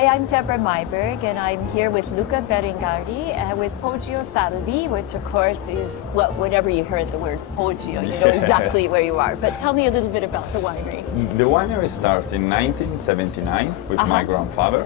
Hi, I'm Deborah Myberg, and I'm here with Luca Belingardi with Poggio Salvi, which of course is, well, whenever you heard the word Poggio, you know exactly where you are. But tell me a little bit about the winery. The winery started in 1979 with my grandfather.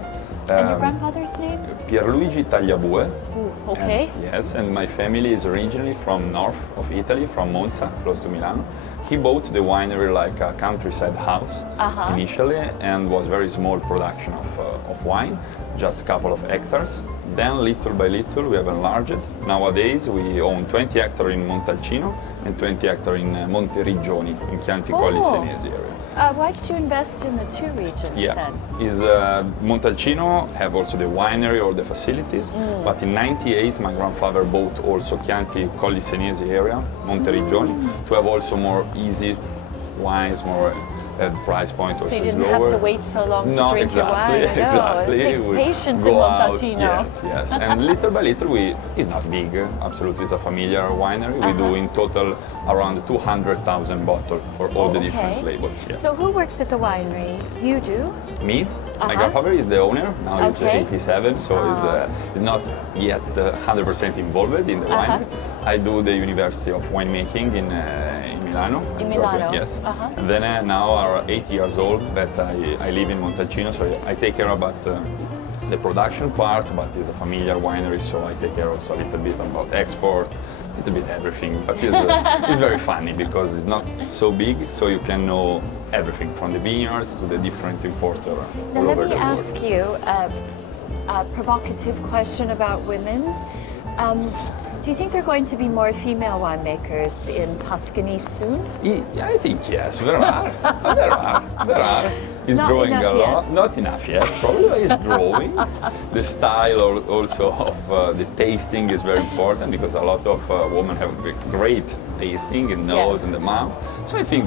And your grandfather's name? Pierluigi Tagliabue. Ooh, okay. And my family is originally from north of Italy, from Monza, close to Milano. He bought the winery like a countryside house initially, and was very small production of wine, just a couple of hectares. Then little by little we have enlarged it. Nowadays we own 20 hectares in Montalcino and 20 hectares in Monteriggioni, in Chianti Colli Senesi area. Why did you invest in the two regions then? Montalcino have also the winery or the facilities, but in '98 my grandfather bought also Chianti Colli Senesi area, Monteriggioni, to have also more easy wines, more price point also. So you didn't lower. have to wait so long to drink your wine. Exactly. It takes patience in Montalcino. Yes. And little by little, it's not big, absolutely, it's a familiar winery. We do in total around 200,000 bottles for all the different labels. Yeah. So who works at the winery? You do? Me. My grandfather is the owner. Now he's 87, so he's not yet 100% involved in the winery. I do the University of Winemaking in Milano. In Milano? Yes. And then now are 8 years old that I live in Montalcino, so I take care about the production part, but it's a familiar winery, so I take care also a little bit about export, a little bit everything. But it's very funny because it's not so big, so you can know everything from the vineyards to the different importers all over the world. Let me ask you a provocative question about women. Do you think there are going to be more female winemakers in Tuscany soon? Yeah, I think yes, there are. There are. It's Not growing a enough lot. yet. Not enough yet, probably it's growing. The style also of the tasting is very important because a lot of women have great tasting in nose and the mouth. So I think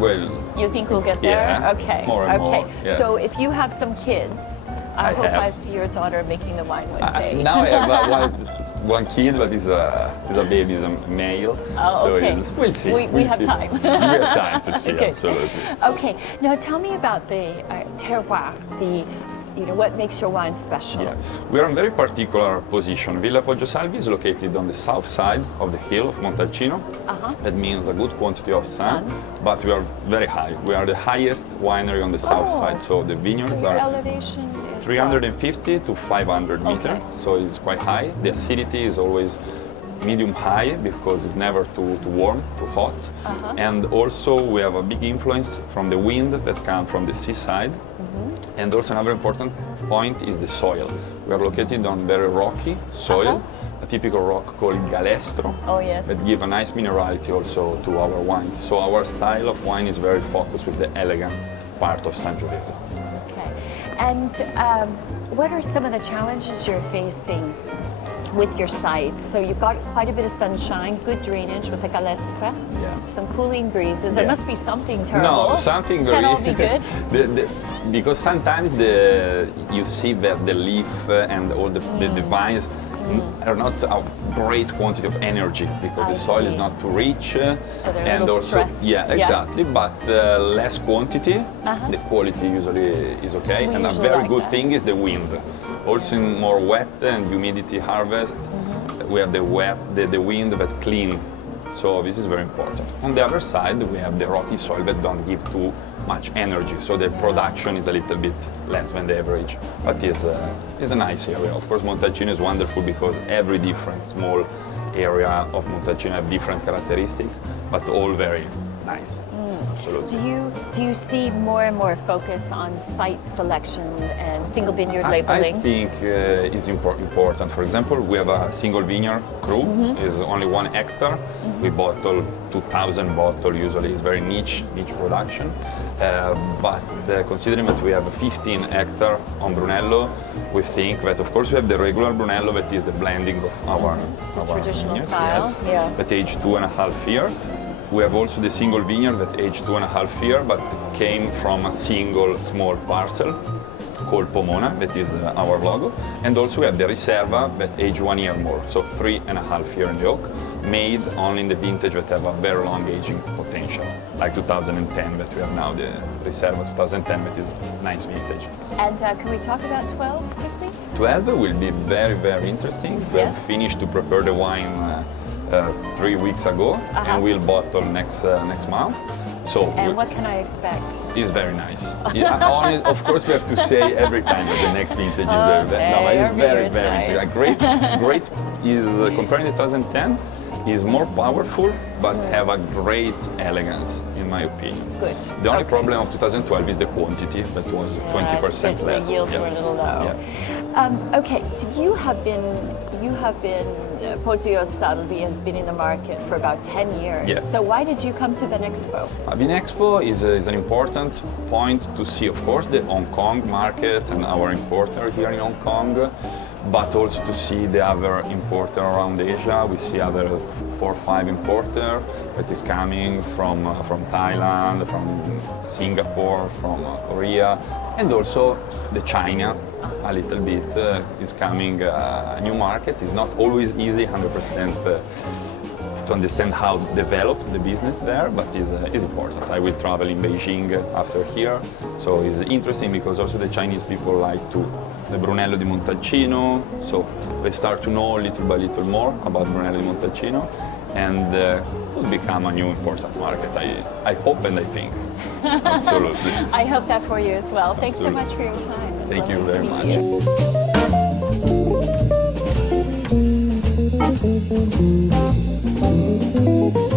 You think we'll get there? Yeah, okay. more and more, yeah. So if you have some kids, I hope have. I see your daughter making the wine one day. now I have one kid, but he's a baby, he's a male. Oh, so okay. We'll see. We have time. We have time to see, Okay. absolutely. Okay. Now tell me about the terroir, what makes your wine special? Yeah, we are in a very particular position. Villa Poggio Salvi is located on the south side of the hill of Montalcino. That means a good quantity of sun, but we are very high. We are the highest winery on the south side, so the vineyards your are elevation is 350 to 500 meters, so it's quite high. The acidity is always medium high because it's never too warm, too hot. And also we have a big influence from the wind that comes from the seaside. And also another important point is the soil. We are located on very rocky soil, a typical rock called galestro, that give a nice minerality also to our wines. So our style of wine is very focused with the elegant part of Sangiovese. Okay. And what are some of the challenges you're facing with your site? So you've got quite a bit of sunshine, good drainage with the galestra, some cooling breezes. There must be something terrible. No, something very... Can all be good? Because sometimes you see that the leaf and all the vines are not a great quantity of energy because the soil is not too rich. So they're and a little also, stressed. exactly, but less quantity, the quality usually is okay. We and a usually very like good that. thing is the wind. Also in more wet and humidity harvest, we have the wind that clean. So this is very important. On the other side, we have the rocky soil that don't give too much energy, so the production is a little bit less than the average, but it's a nice area. Of course, Montalcino is wonderful because every different small area of Montalcino have different characteristics, but all very nice. Absolutely. Do you see more and more focus on site selection and single vineyard labeling? I think it's important. For example, we have a single vineyard crew. It's only 1 hectare. We bottle 2,000 bottles. Usually, it's very niche production. But considering that we have 15 hectares on Brunello, we think that of course we have the regular Brunello that is the blending of our traditional vineyards, style. yes, that age 2.5 years. We have also the single vineyard that aged 2.5 years, but came from a single small parcel. called Pomona, that is our logo. And also we have the Riserva that age 1 year more, so 3.5 years in the oak, made only in the vintage that have a very long aging potential, like 2010 that we have now, the Riserva 2010 that is nice vintage. And can we talk about 12 quickly? 12 will be very, very interesting. We have finished to prepare the wine 3 weeks ago, and we'll bottle next month. So and what can I expect? It's very nice. Yeah, of course, we have to say every time that the next vintage is very, it's very, very nice. Great is comparing to 2010 is more powerful, but have a great elegance, in my opinion. Good. The only problem of 2012 is the quantity that was 20% less. The yields were a little low. Yeah. Okay, so you have been Poggio Salvi has been in the market for about 10 years. Yeah. So why did you come to Vinexpo? Vinexpo is an important point to see, of course, the Hong Kong market and our importer here in Hong Kong, but also to see the other importer around Asia. We see other 4 or 5 importer that is coming from Thailand, from Singapore, from Korea, and also the China a little bit is coming a new market. It's not always easy 100% to understand how to develop the business there, but is important. I will travel in Beijing after here, so it's interesting because also the Chinese people like the Brunello di Montalcino, so they start to know little by little more about Brunello di Montalcino, and will become a new important market, I hope and I think. Absolutely. I hope that for you as well. Thanks so Absolutely. much for your time. It's Thank you very lovely to meet much. you.